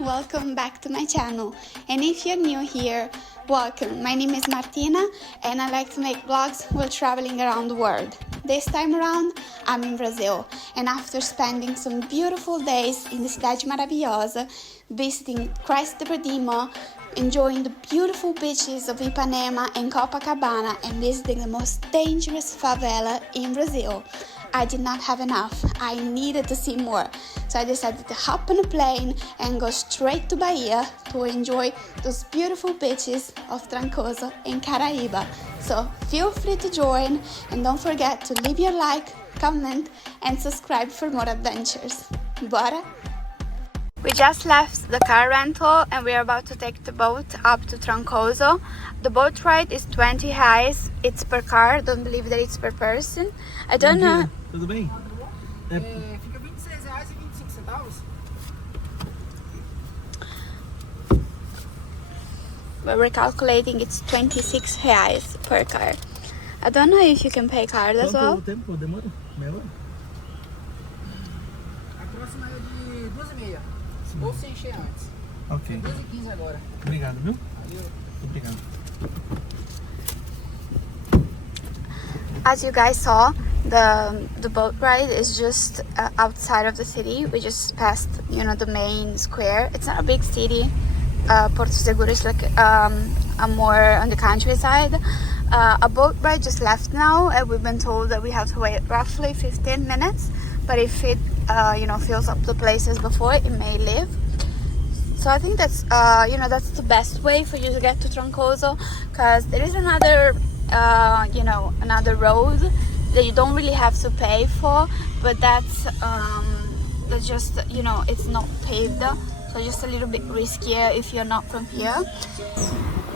Welcome back to my channel, and if you're new here, welcome. My name is Martina and I like to make vlogs while traveling around the world. This time around I'm in Brazil, and after spending some beautiful days in the Cidade Maravilhosa, visiting Christ the Redeemer, enjoying the beautiful beaches of Ipanema and Copacabana, and visiting the most dangerous favela in Brazil, I did not have enough. I needed to see more. So I decided to hop on a plane and go straight to Bahia to enjoy those beautiful beaches of Trancoso and Caraiva. So feel free to join, and don't forget to leave your like, comment and subscribe for more adventures. Bora! We just left the car rental and we're about to take the boat up to Trancoso. The boat ride is 20 reais. It's per car. Don't believe that it's per person. I don't know. Tudo bem? Fica R$26,25. But we're calculating it's 26 reais per car. I don't know if you can pay card as well. Quanto tempo demora? Meia hora? A próxima é de 2h30. Ou se encher antes. Ok. 2h15 agora. Obrigado, viu? Valeu. Obrigado. As you guys saw, the boat ride is just outside of the city. We just passed, the main square. It's not a big city. Porto Seguro is like a more on the countryside. A boat ride just left now, and we've been told that we have to wait roughly 15 minutes. But if it, fills up the places before, it may leave. So I think that's, that's the best way for you to get to Trancoso, because there is another, another road that you don't really have to pay for, but that's just, it's not paved, so just a little bit riskier if you're not from here.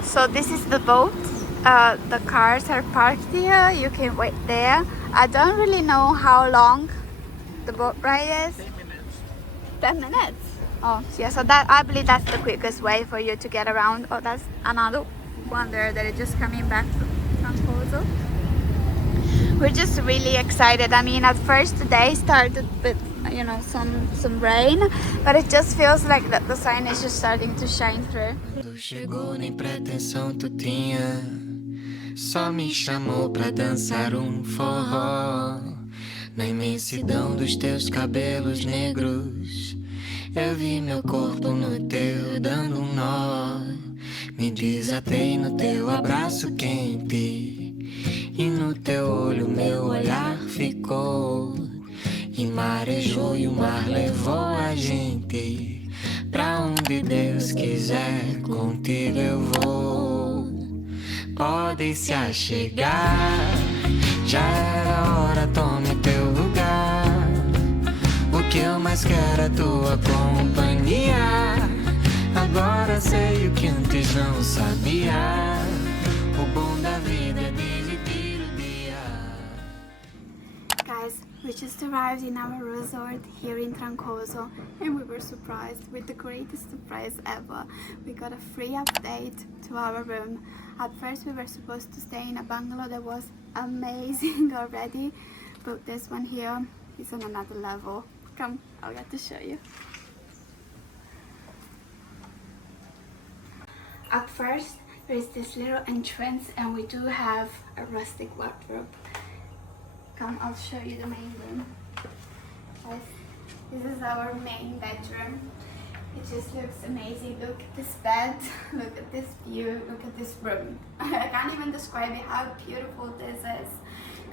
So this is the boat. The cars are parked here. You can wait there. I don't really know how long the boat ride is. 10 minutes. 10 minutes? Oh, yeah, so that, I believe that's the quickest way for you to get around. Oh, that's another one there that is just coming back from Trancoso. We're just really excited. I mean, at first the day started with, some rain, but it just feels like that the sun is just starting to shine through. Quando chegou nem pretensão tu tinha, só me chamou pra dançar forró. Na imensidão dos teus cabelos negros, eu vi meu corpo no teu dando nó. Me desatei no teu abraço quente, e no teu olho meu olhar ficou. E marejou e o mar levou a gente pra onde Deus quiser, contigo eu vou. Pode se achegar, já era hora, tome teu lugar. O que eu mais quero é tua companhia. Agora sei o que antes não sabia. O bom da vida é dividir o dia. Guys, we just arrived in our resort here in Trancoso, and we were surprised with the greatest surprise ever. We got a free update to our room. At first we were supposed to stay in a bungalow that was amazing already, but this one here is on another level. Come, I'll get to show you. Up first, there is this little entrance, and we do have a rustic wardrobe. Come, I'll show you the main room. Guys, this is our main bedroom. It just looks amazing. Look at this bed, look at this view, look at this room. I can't even describe it how beautiful this is.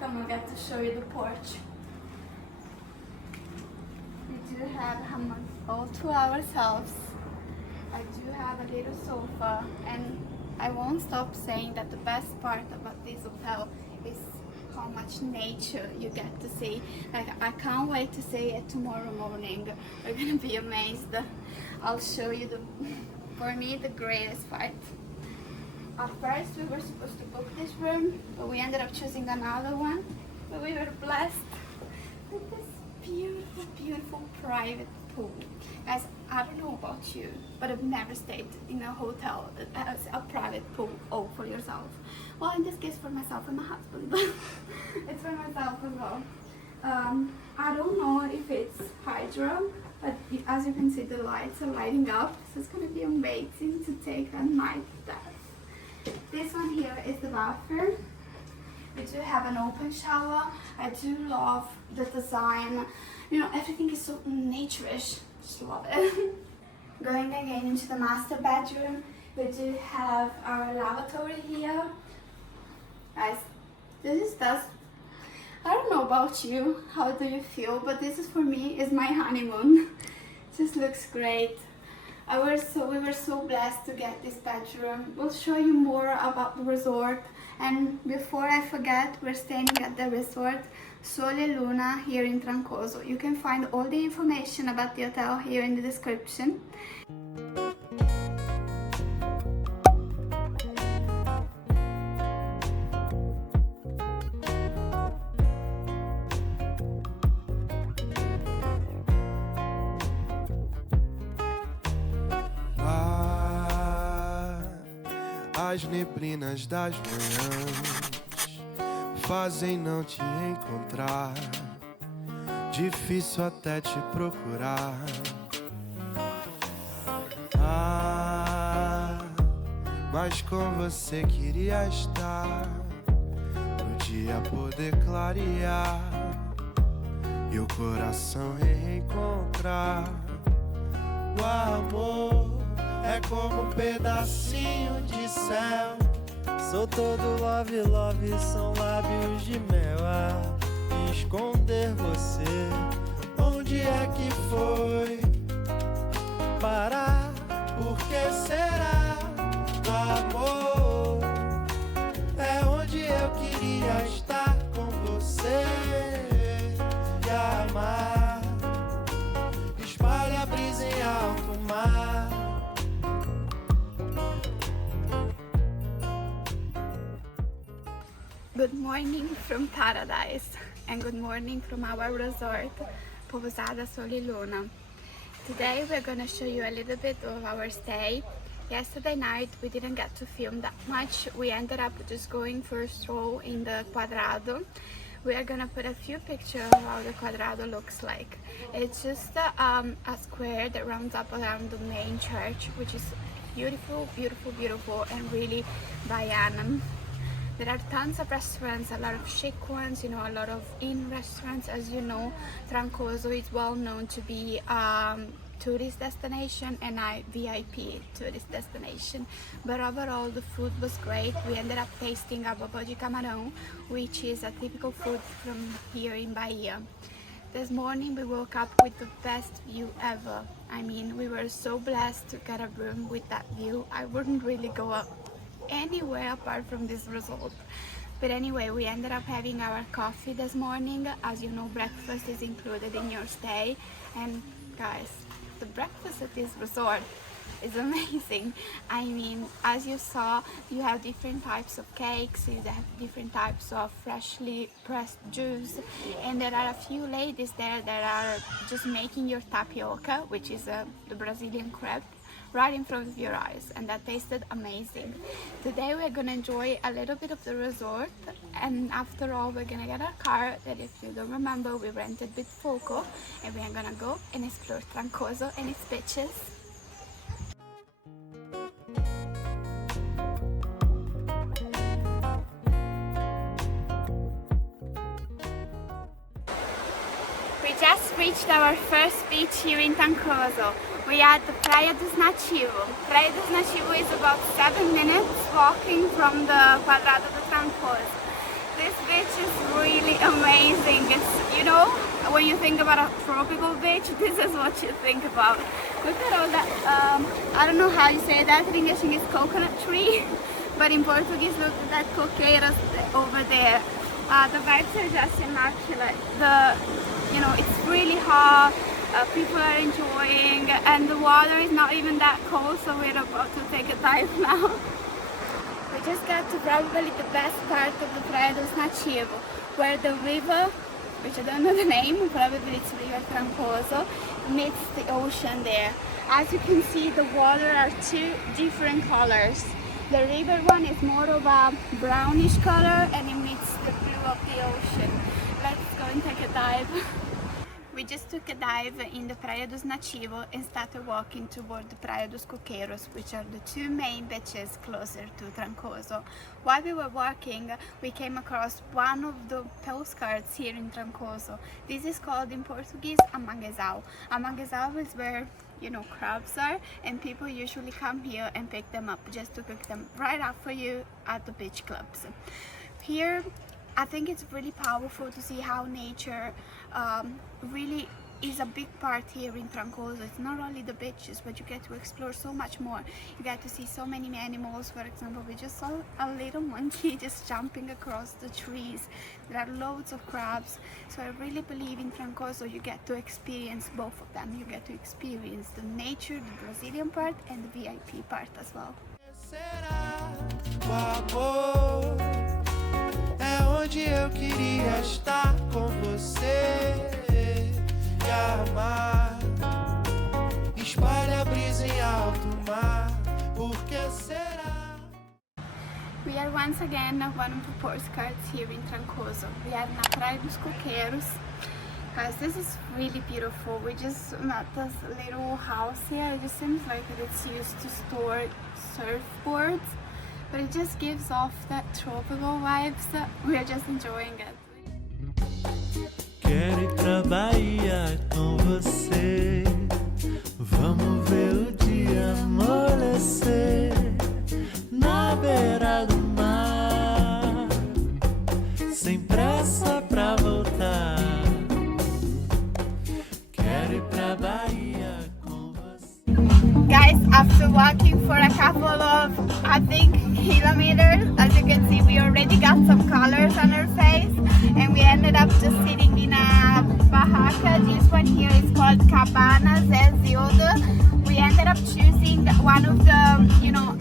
come I get to show you the porch. We do have hammock all to ourselves. I do have a little sofa, and I won't stop saying that the best part about this hotel is how much nature you get to see. Like, I can't wait to see it tomorrow morning. We're gonna be amazed. I'll show you for me, the greatest part. At first we were supposed to book this room, but we ended up choosing another one. But we were blessed with this beautiful, beautiful private pool. Guys, I don't know about you, but I've never stayed in a hotel that has a private pool all for yourself. Well, in this case for myself and my husband, but it's for myself as well. I don't know if it's hydro, but as you can see, the lights are lighting up, so it's gonna be amazing to take a night bath. This one here is the bathroom. We do have an open shower. I do love the design. You know, everything is so nature-ish. Just love it. Going again into the master bedroom, we do have our lavatory here. Guys, this is just, I don't know about you, how do you feel, but this is for me, is my honeymoon. Just looks great. We were so blessed to get this bedroom. We'll show you more about the resort. And before I forget, we're staying at the resort Sole e Luna here in Trancoso. You can find all the information about the hotel here in the description. As neblinas das manhãs fazem não te encontrar, difícil até te procurar. Mas com você queria estar, pro dia poder clarear e o coração reencontrar. O amor é como um pedacinho de céu. Sou todo love, love, são lábios de mel a esconder você. Onde é que foi parar? Por que será? O amor é onde eu queria estar com você e amar. Espalha a brisa em alto mar. Good morning from paradise and good morning from our resort, Pousada Sole e Luna. Today we're gonna show you a little bit of our stay. Yesterday night we didn't get to film that much. We ended up just going for a stroll in the Quadrado. We are gonna put a few pictures of how the Quadrado looks like. It's just a square that runs up around the main church, which is beautiful, beautiful, beautiful, and really Bahiana. There are tons of restaurants, a lot of chic ones, you know, a lot of inn restaurants. As you know, Trancoso is well known to be tourist destination and a VIP tourist destination. But overall, the food was great. We ended up tasting a bobó de camarão, which is a typical food from here in Bahia. This morning we woke up with the best view ever. I mean, we were so blessed to get a room with that view. I wouldn't really go up anywhere apart from this resort. But anyway, we ended up having our coffee this morning. As you know, breakfast is included in your stay, and guys, the breakfast at this resort is amazing. I mean, as you saw, you have different types of cakes, you have different types of freshly pressed juice, and there are a few ladies there that are just making your tapioca, which is the Brazilian crepe, right in front of your eyes, and that tasted amazing. Today we're gonna enjoy a little bit of the resort, and after all we're gonna get our car that, if you don't remember, we rented with Volker, and we're gonna go and explore Trancoso and its beaches. We just reached our first beach here in Trancoso. We are at the Praia dos Nativos. Praia dos Nativos is about 7 minutes walking from the Quadrado de Trancoso. This beach is really thing. It's, you know, when you think about a tropical beach, this is what you think about. Look at all that, I don't know how you say that in English, it's coconut tree. But in Portuguese, look at that coqueiros over there. The vibes are just immaculate. You know, it's really hot. People are enjoying, and the water is not even that cold, so we're about to take a dive now. We just got to probably the best part of the Praia dos Nativos, where the river, which I don't know the name, probably it's River Trancoso, meets the ocean there. As you can see, the water are two different colors. The river one is more of a brownish color, and it meets the blue of the ocean. Let's go and take a dive. We just took a dive in the Praia dos Nativos and started walking toward the Praia dos Coqueiros, which are the two main beaches closer to Trancoso. While we were walking, we came across one of the postcards here in Trancoso. This is called in Portuguese a manguezal. A manguezal is where, you know, crabs are, and people usually come here and pick them up just to cook them right up for you at the beach clubs. Here, I think it's really powerful to see how nature really is a big part here in Trancoso. It's not only the beaches, but you get to explore so much more. You get to see so many animals. For example, we just saw a little monkey just jumping across the trees. There are loads of crabs. So I really believe in Trancoso you get to experience both of them. You get to experience the nature, the Brazilian part, and the VIP part as well. É onde eu queria estar com você e amar. Espalha a brisa em alto mar. Por que será? We are once again at one of the postcards here in Trancoso. We are na Praia dos Coqueiros. Guys, this is really beautiful. We just met this little house here. It just seems like it's used to store surfboards. But it just gives off that tropical vibes. We are just enjoying it. Quero ir pra Bahia com você. Vamos ver o dia amolecer na beira do mar, sem pressa pra voltar. Quero ir pra Bahia com você. Guys, after walking for a couple of, I think, kilometers, as you can see, we already got some colors on our face, and we ended up just sitting in a barraca. This one here is called Cabanas Iorc. We ended up choosing one of the, you know,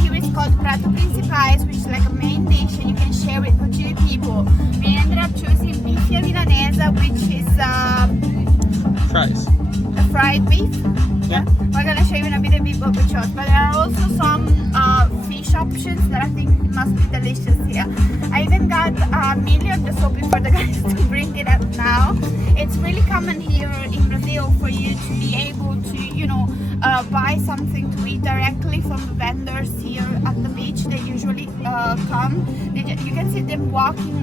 here it's called Prato Principais, which is like a main dish, and you can share it for two people. We ended up choosing bifia milanesa, which is Fries. a fried beef. Yeah. We're gonna show you in a bit what we chose, but there are also some fish options that I think must be delicious here. I even got a million, just hoping for the guys to bring it up now. It's really common here in Brazil for you to be able to, you know, buy something to eat directly from the vendors here at the beach. They usually come. You can see them walking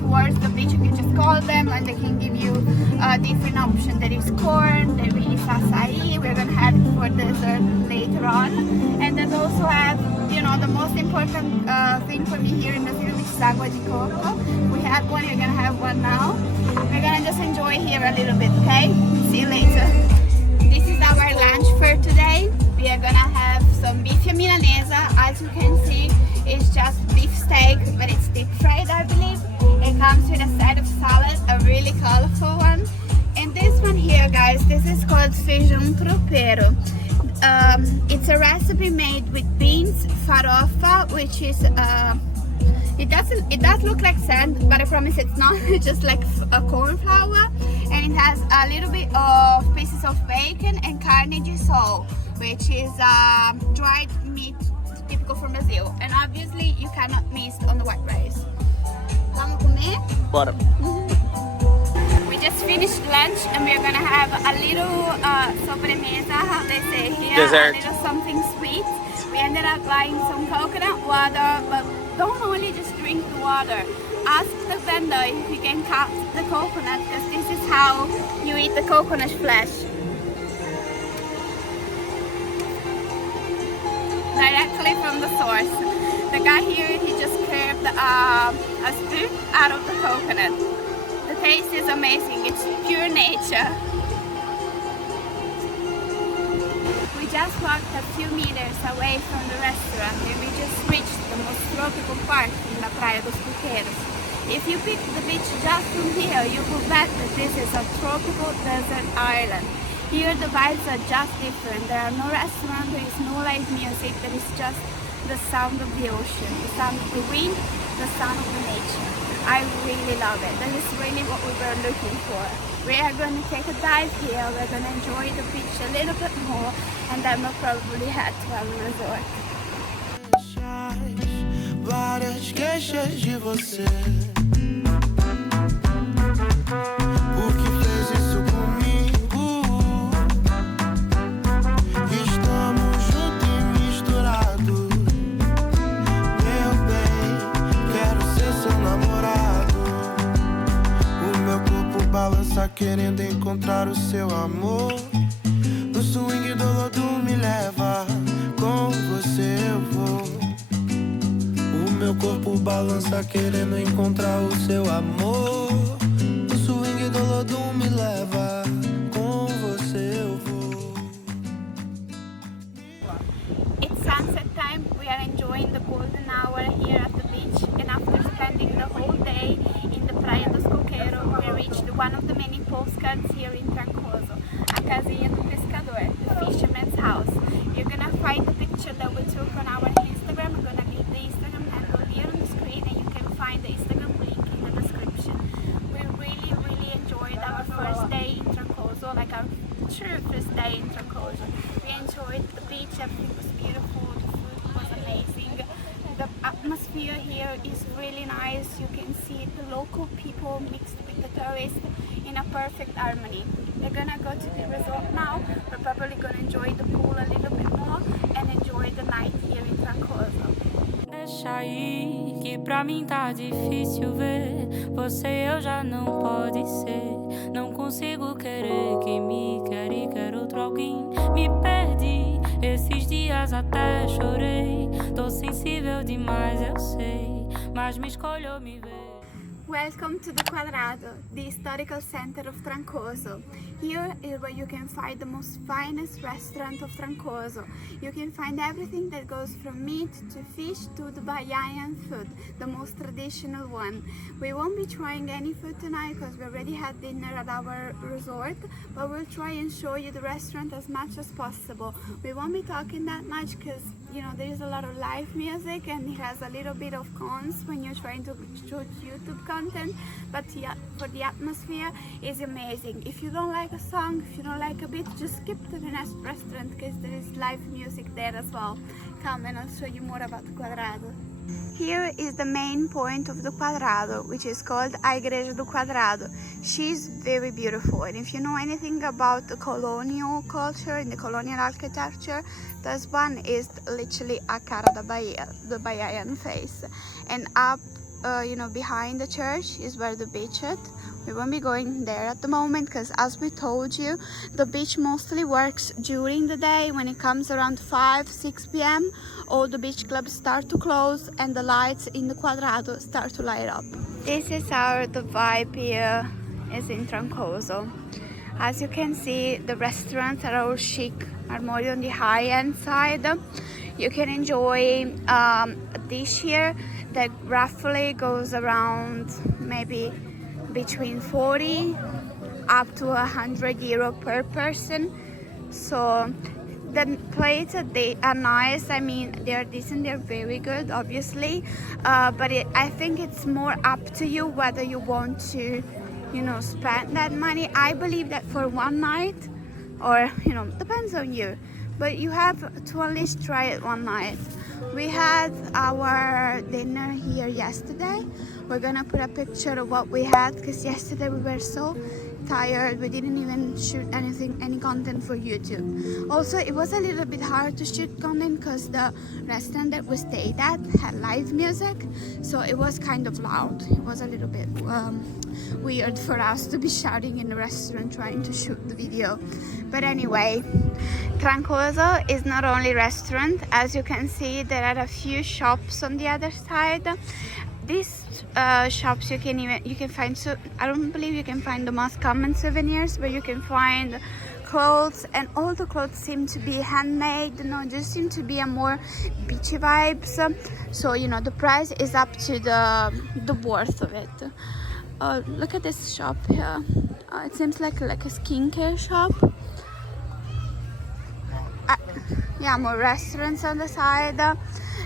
towards the beach. You can just call them and they can give you different options. There is corn, there is açaí. We're gonna have it for dessert later on. And then also have, you know, the most important thing for me here in Brazil, which is água de coco. We had one, we're gonna have one now. We're gonna just enjoy here a little bit, okay? See you later. This is our lunch for today. We are gonna have some bifia milanesa. As you can see, it's just beef steak, but it's deep fried, I believe. It comes with a side of salad, a really colorful one. And this one here, guys, this is called feijão tropeiro. It's a recipe made with beans, farofa, which is it does look like sand, but I promise it's not. It's just like a corn flour, and it has a little bit of pieces of bacon and carne de sol, which is dried meat typical from Brazil, and obviously you cannot miss on the white rice. Vamos comer? Bora. We just finished lunch and we're gonna have a little sobremesa, how they say here, Dessert. a little something sweet. We ended up buying some coconut water, but don't only just drink the water. Ask the vendor if you can cut the coconut, because this is how you eat the coconut flesh. Directly from the source. The guy here, he just carved a spoon out of the coconut. place is amazing. It's pure nature. We just walked a few meters away from the restaurant and we just reached the most tropical part in the Praia dos Coqueiros. If you pick the beach just from here, you will bet that this is a tropical desert island. Here the vibes are just different. There are no restaurants, there is no live music, there is just the sound of the ocean, the sound of the wind, the sound of the nature. I really love it. That is really what we were looking for. We are going to take a dive here, we're going to enjoy the beach a little bit more, and then we'll probably head to our resort. Várias queixas de você. Por que fez isso comigo? Estamos juntos e misturados. Meu bem, quero ser seu namorado. O meu corpo balança querendo encontrar o seu amor. No swing do lodo me leva, com você eu vou. Meu corpo balança querendo encontrar o seu amor. O swing do lodo me leva, com você eu vou. It's sunset time. We are enjoying the golden hour here at the beach, and after spending the whole day in the Praia dos Coqueiros, we reached one of the many postcards here in Trancoso, a casinha do pescador, the fisherman's house. You're gonna find the picture that we took on our Instagram. We're gonna leave the Instagram handle here on the screen, and you can find the Instagram link in the description. We really enjoyed our first day in Trancoso, like our true first day in Trancoso. We enjoyed the beach, everything was beautiful, the food was amazing. The atmosphere here is really nice. You can see the local people mixed with the tourists in a perfect harmony. We're gonna go to the resort now. We're probably gonna enjoy the pool a little bit more and enjoy the night here in Trancoso. Deixa aí, que pra mim tá difícil ver. Você e eu já não pode ser. Não consigo querer quem me quer e quer outro alguém. Me perdi, esses dias até chorei. Tô sensível demais, eu sei. Mas me escolheu me ver. Welcome to the Quadrado, the historical center of Trancoso. Here is where you can find the most finest restaurant of Trancoso. You can find everything that goes from meat to fish to the Bahian food, the most traditional one. We won't be trying any food tonight because we already had dinner at our resort, but we'll try and show you the restaurant as much as possible. We won't be talking that much because, you know, there is a lot of live music and it has a little bit of cons when you're trying to shoot YouTube content, but yeah, for the atmosphere is amazing. If you don't like a song, if you don't like a beat, just skip to the next restaurant because there is live music there as well. Come and I'll show you more about the Quadrado. Here is the main point of the Quadrado, which is called a Igreja do Quadrado. She's very beautiful, and if you know anything about the colonial culture and the colonial architecture, this one is literally a cara da Bahia, the Bahian face. And up, behind the church is where the beach is. We won't be going there at the moment because, as we told you, the beach mostly works during the day. When it comes around 5-6 p.m, all the beach clubs start to close and the lights in the Quadrado start to light up. This is how the vibe here is in Trancoso. As you can see, the restaurants are all chic, are more on the high-end side. You can enjoy a dish here that roughly goes around maybe between 40 up to 100 euro per person. So the plates are nice. I mean, they're decent, they're very good, obviously, but I think it's more up to you whether you want to, spend that money. I believe that for one night, or depends on you, but you have to at least try it one night. We had our dinner here yesterday. We're gonna put a picture of what we had because yesterday we were so tired, we didn't even shoot any content for YouTube. Also, it was a little bit hard to shoot content because the restaurant that we stayed at had live music, so it was kind of loud. It was a little bit weird for us to be shouting in the restaurant trying to shoot the video. But anyway, Trancoso is not only restaurant. As you can see, there are a few shops on the other side. these shops you can find, so I don't believe you can find the most common souvenirs, but you can find clothes, and all the clothes seem to be handmade, just seem to be a more beachy vibes. So the price is up to the worth of it. Look at this shop here. It seems like a skincare shop. Yeah, more restaurants on the side.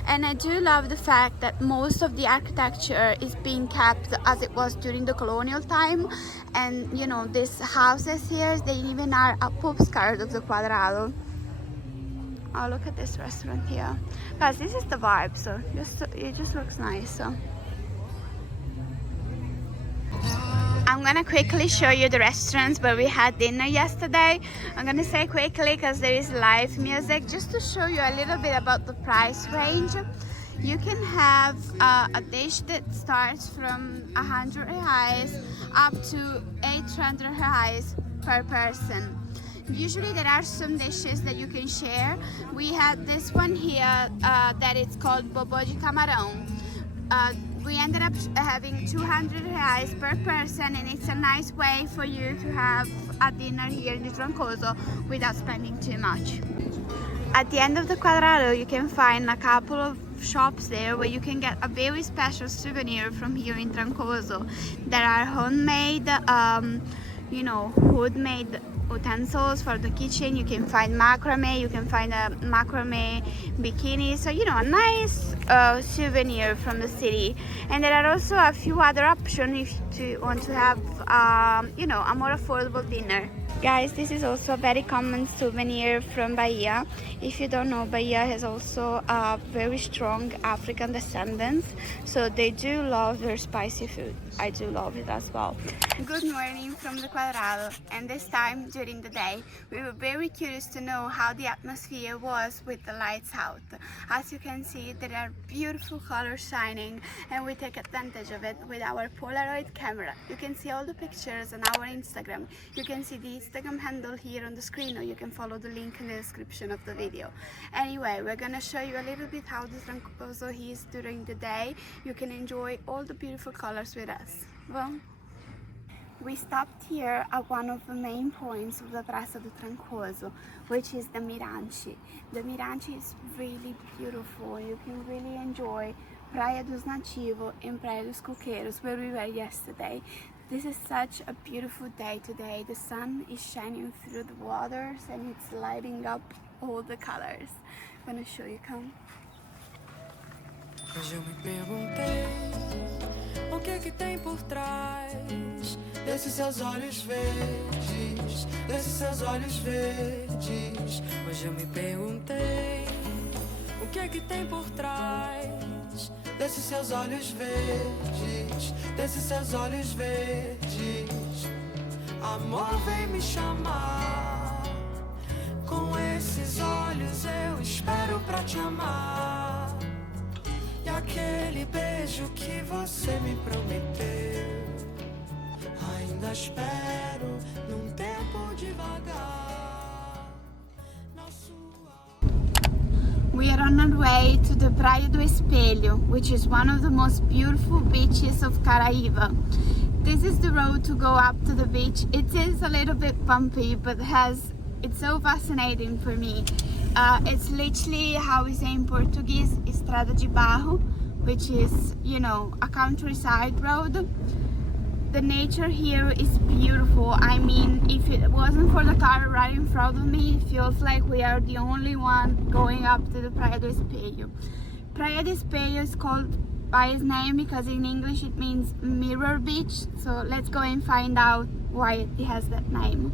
And I do love the fact that most of the architecture is being kept as it was during the colonial time. And these houses here, they even are a postcard of the Quadrado. Oh, look at this restaurant here. Guys, this is the vibe, so it just looks nice. So I'm gonna quickly show you the restaurants where we had dinner yesterday. I'm gonna say quickly because there is live music, just to show you a little bit about the price range. You can have a dish that starts from 100 reais up to 800 reais per person. Usually there are some dishes that you can share. We had this one here that is called bobo de camarão. We ended up having 200 reais per person, and it's a nice way for you to have a dinner here in the Trancoso without spending too much. At the end of the Quadrado, you can find a couple of shops there where you can get a very special souvenir from here in Trancoso. There are homemade, wood-made utensils for the kitchen. You can find macrame, you can find a macrame bikini, so a nice souvenir from the city. And there are also a few other options if you want to have a more affordable dinner. Guys, this is also a very common souvenir from Bahia. If you don't know, Bahia has also a very strong African descendants, so they do love their spicy food. I do love it as well. Good morning from the Quadrado, and this time during the day we were very curious to know how the atmosphere was with the lights out. As you can see, there are beautiful colors shining, and we take advantage of it with our Polaroid camera. You can see all the pictures on our Instagram. You can see the Instagram handle here on the screen, or you can follow the link in the description of the video. Anyway, we're gonna show you a little bit how the Trancoso is during the day. You can enjoy all the beautiful colors with us. Well, we stopped here at one of the main points of the Praia do Trancoso, which is the Mirante. The Mirante is really beautiful. You can really enjoy Praia dos Nativos and Praia dos Coqueiros, where we were yesterday. This is such a beautiful day today. The sun is shining through the waters and it's lighting up all the colors. I'm gonna show you, come. Hoje eu me perguntei o que tem por trás desses seus olhos verdes, desses seus olhos verdes. Hoje eu me perguntei o que tem por trás desses seus olhos verdes, desses seus olhos verdes. Amor, vem me chamar. Com esses olhos eu espero pra te amar. E aquele beijo que você me prometeu, ainda espero num tempo devagar. We are on our way to the Praia do Espelho, which is one of the most beautiful beaches of Caraiva. This is the road to go up to the beach. It is a little bit bumpy, but it's so fascinating for me. It's literally how we say in Portuguese, Estrada de Barro, which is, a countryside road. The nature here is beautiful. I mean, if it wasn't for the car right in front of me, it feels like we are the only one going up to the Praia do Espelho. Praia do Espelho is called by its name because in English it means mirror beach. So let's go and find out why it has that name.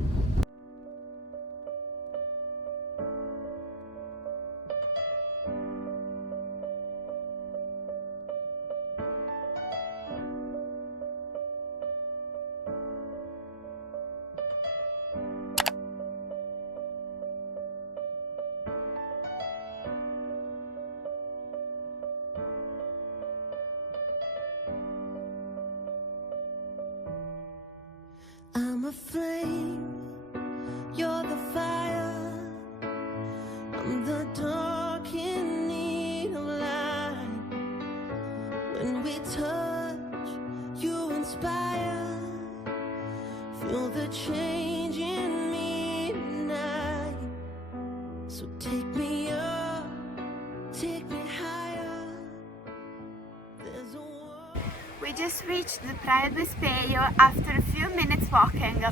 I'm a flame, you're the fire. I'm the dark in need of light. When we touch inspire. Feel the change in me tonight. So take me up, take me higher. There's a world. We just reached the Praia do Espelho after a few minutes walking.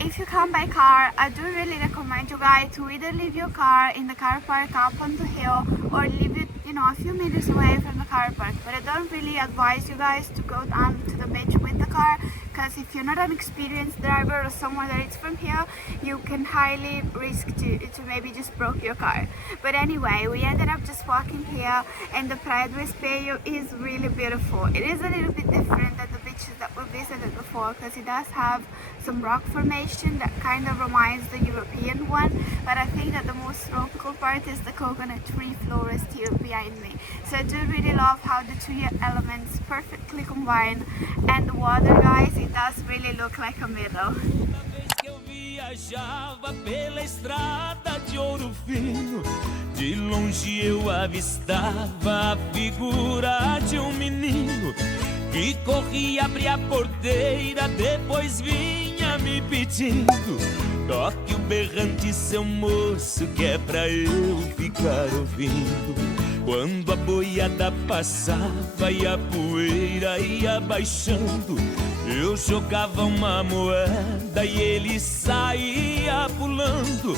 If you come by car, I do really recommend you guys to either leave your car in the car park up on the hill or leave it, a few meters away from the car park. But I don't really advise you guys to go down to the beach with the car, because if you're not an experienced driver or someone that is from here, you can highly risk to maybe just broke your car. But anyway, we ended up just walking here, and the Praia do Espelho is really beautiful. It is a little bit different than the beaches that we visited before, because it does have some rock formation that kind of reminds the European one, but I think that the most local part is the coconut tree forest here behind me. So I do really love how the two elements perfectly combine, and the water, guys, it does really look like a mirror. Viajava pela estrada de ouro fino, de longe eu avistava a figura de menino que corria, abria a porteira, depois vinha me pedindo: toque o berrante, seu moço, que é pra eu ficar ouvindo. Quando a boiada passava e a poeira ia baixando, eu jogava uma moeda e ele saía pulando.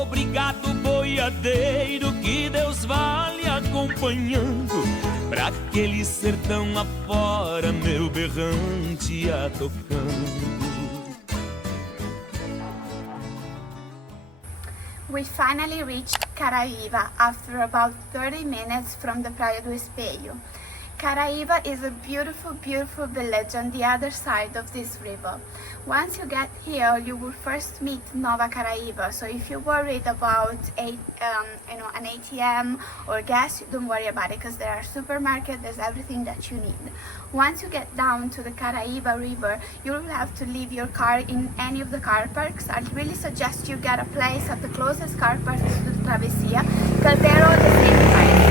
Obrigado, boiadeiro, que Deus vá lhe acompanhando. Pra aquele sertão afora, meu berrante ia tocando. We finally reached Caraiva after about 30 minutes from the Praia do Espelho. Caraiva is a beautiful, beautiful village on the other side of this river. Once you get here, you will first meet Nova Caraiva. So if you're worried about an ATM or gas, don't worry about it, because there are supermarkets, there's everything that you need. Once you get down to the Caraiva River, you will have to leave your car in any of the car parks. I'd really suggest you get a place at the closest car park to the Travessia, because they're all the same price.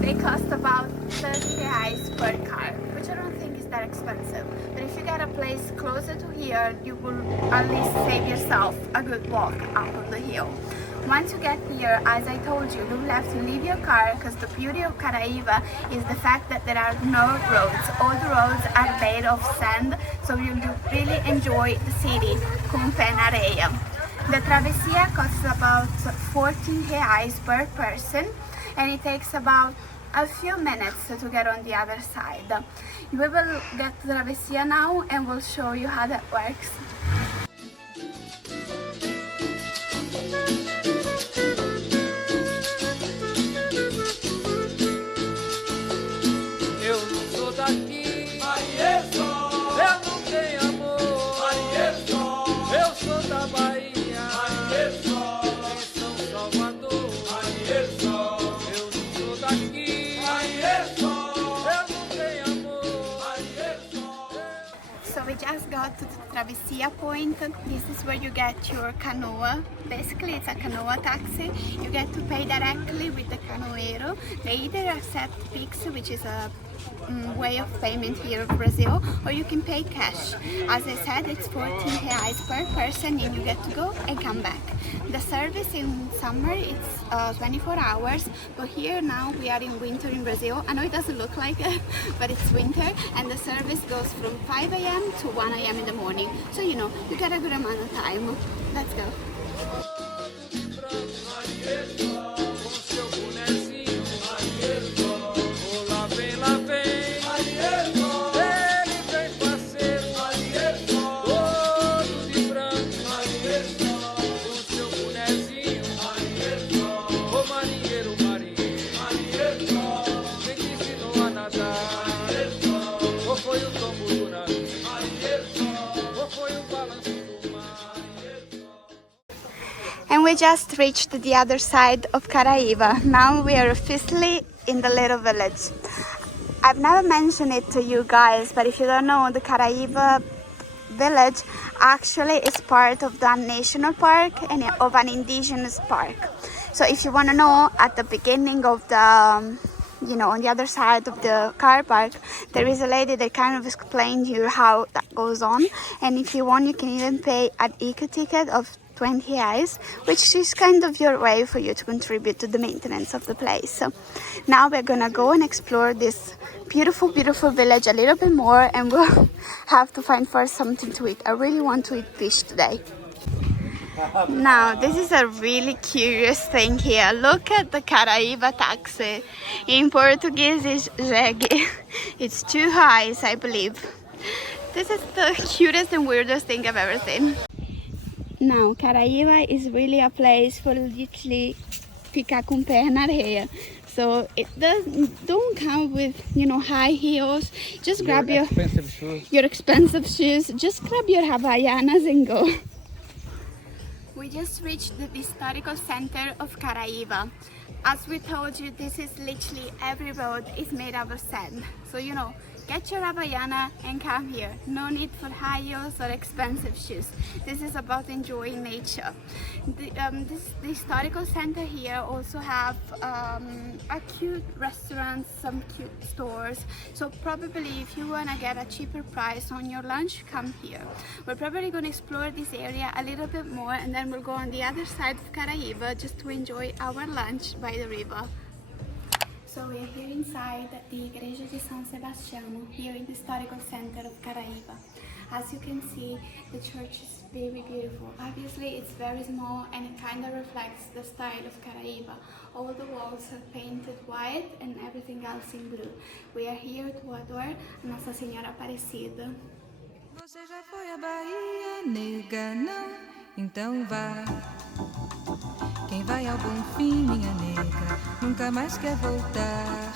They cost about 30 reais per car, which I don't think is that expensive. But if you get a place closer to here, you will at least save yourself a good walk up on the hill. Once you get here, as I told you, you will have to leave your car, because the beauty of Caraiva is the fact that there are no roads. All the roads are made of sand, so you'll really enjoy the city com pé na areia. The travessia costs about 14 reais per person, and it takes about a few minutes to get on the other side. We will get to the travessia now and we'll show you how that works. Eu não sou daqui, eu não tenho amor, eu sou da Bahia, em São Salvador, eu não sou daqui, eu não tenho amor. So we just got to the Travessia point. This is where you get your canoa. Basically, it's a Canoa-taxi. You get to pay directly with the canoeiro. They either accept Pix, which is a way of payment here in Brazil, or you can pay cash. As I said, it's 14 reais per person, and you get to go and come back. The service in summer, it's 24 hours, but here now we are in winter in Brazil. I know it doesn't look like it, but it's winter, and the service goes from 5 a.m. to 1 a.m. in the morning. So, you get a good amount of time. Let's go. And we just reached the other side of Caraiva. Now we are officially in the little village. I've never mentioned it to you guys, but if you don't know, the Caraiva village actually is part of the national park and of an indigenous park. So if you want to know, at the beginning of the you know, on the other side of the car park, there is a lady that kind of explained you how that goes on. And if you want, you can even pay an eco ticket of 20 reais, which is kind of your way for you to contribute to the maintenance of the place. So now we're gonna go and explore this beautiful, beautiful village a little bit more, and we'll have to find first something to eat. I really want to eat fish today. Now, this is a really curious thing here. Look at the Caraiva taxi. In Portuguese, it's jegue. It's 2 reais, I believe. This is the cutest and weirdest thing I've ever seen. Now, Caraiva is really a place for literally ficar com o pé na areia. So it don't come with, you know, high heels. Just grab your expensive shoes. Just grab your Havaianas and go. We just reached the historical center of Caraiva. As we told you, this is literally every road is made out of sand. So, you know, get your Bahiana and come here. No need for high heels or expensive shoes. This is about enjoying nature. The historical center here also have a cute restaurant, some cute stores. So probably if you want to get a cheaper price on your lunch, come here. We're probably going to explore this area a little bit more, and then we'll go on the other side of Caraiva just to enjoy our lunch by the river. So we are here inside the Igreja de São Sebastiano, here in the historical center of Caraiva. As you can see, the church is very beautiful. Obviously, it's very small and it kind of reflects the style of Caraiva. All the walls are painted white and everything else in blue. We are here to adore Nossa Senhora Aparecida. Você já foi à Bahia, nega, não? Então vá. Quem vai ao Bonfim, minha nega, nunca mais quer voltar.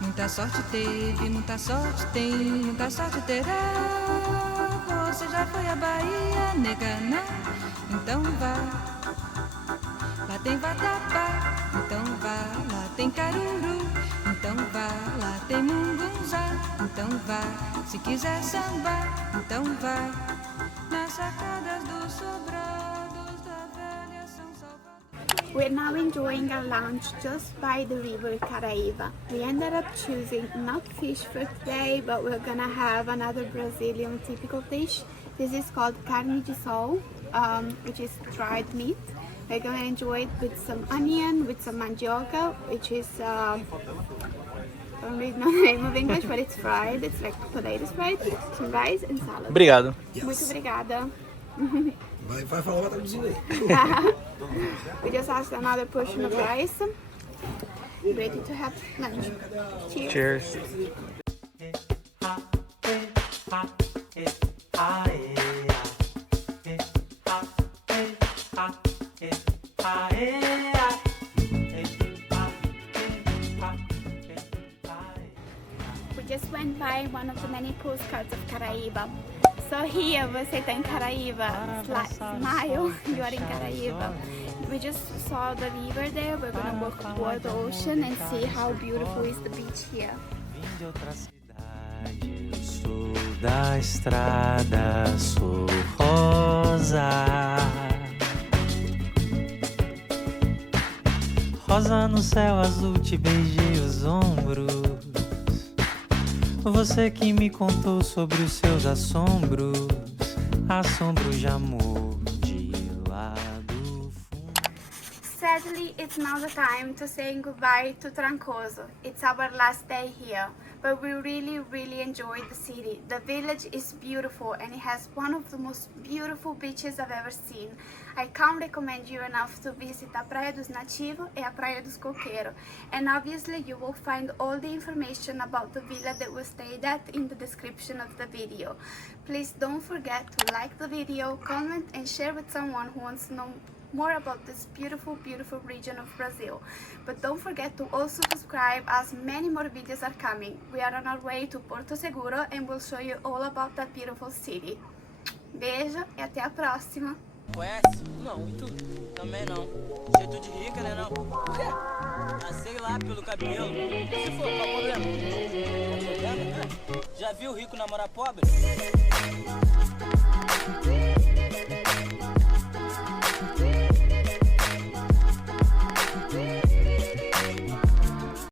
Muita sorte teve, muita sorte tem, muita sorte terá. Você já foi à Bahia, nega, não? Então vá. Lá tem vatapá, então vá. Lá tem caruru, então vá. Lá tem mungunzá, então vá. Se quiser sambar, então vá. Nas sacadas dos sobrados da velha São Salvador. We're now enjoying our lunch just by the river Caraiva. We ended up choosing not fish for today, but we're gonna have another Brazilian typical dish. This is called carne de sol, which is dried meat. We're gonna enjoy it with some onion, with some mandioca, which is I don't really know the name of English, but it's fried. It's like potatoes fried, some rice and salad. Obrigado. Muito obrigada. Vai falar uma traduzindo aí. We just asked another portion of rice. Ready to have lunch. Cheers. Cheers. We just went by one of the many postcards of Caraiva. So here, você tá em Caraiva, smile, you are in Caraiva. We just saw the river there. We're gonna walk toward the ocean and see how beautiful is the beach here. Vim de outra cidade, eu sou da estrada, sou rosa. Rosa no céu azul, te beijei os ombros. Você que me contou sobre os seus assombros, assombros de amor de lá do fundo. Sadly, it's now the time to say goodbye to Trancoso. It's our last day here, but we really enjoyed the city. The village is beautiful and it has one of the most beautiful beaches I've ever seen. I can't recommend you enough to visit a Praia dos Nativos and a Praia dos Coqueiros. And obviously you will find all the information about the villa that we stayed at in the description of the video. Please don't forget to like the video, comment and share with someone who wants to know more about this beautiful region of Brazil. But don't forget to also subscribe as many more videos are coming. We are on our way to Porto Seguro and we'll show you all about that beautiful city. Beijo e até a próxima! Conhece? Não, e tu? Também não. Jeito de rica, né não? Por quê? Ah, sei lá, pelo cabelo. Se for, qual o problema? Problema? Já viu rico namorar pobre?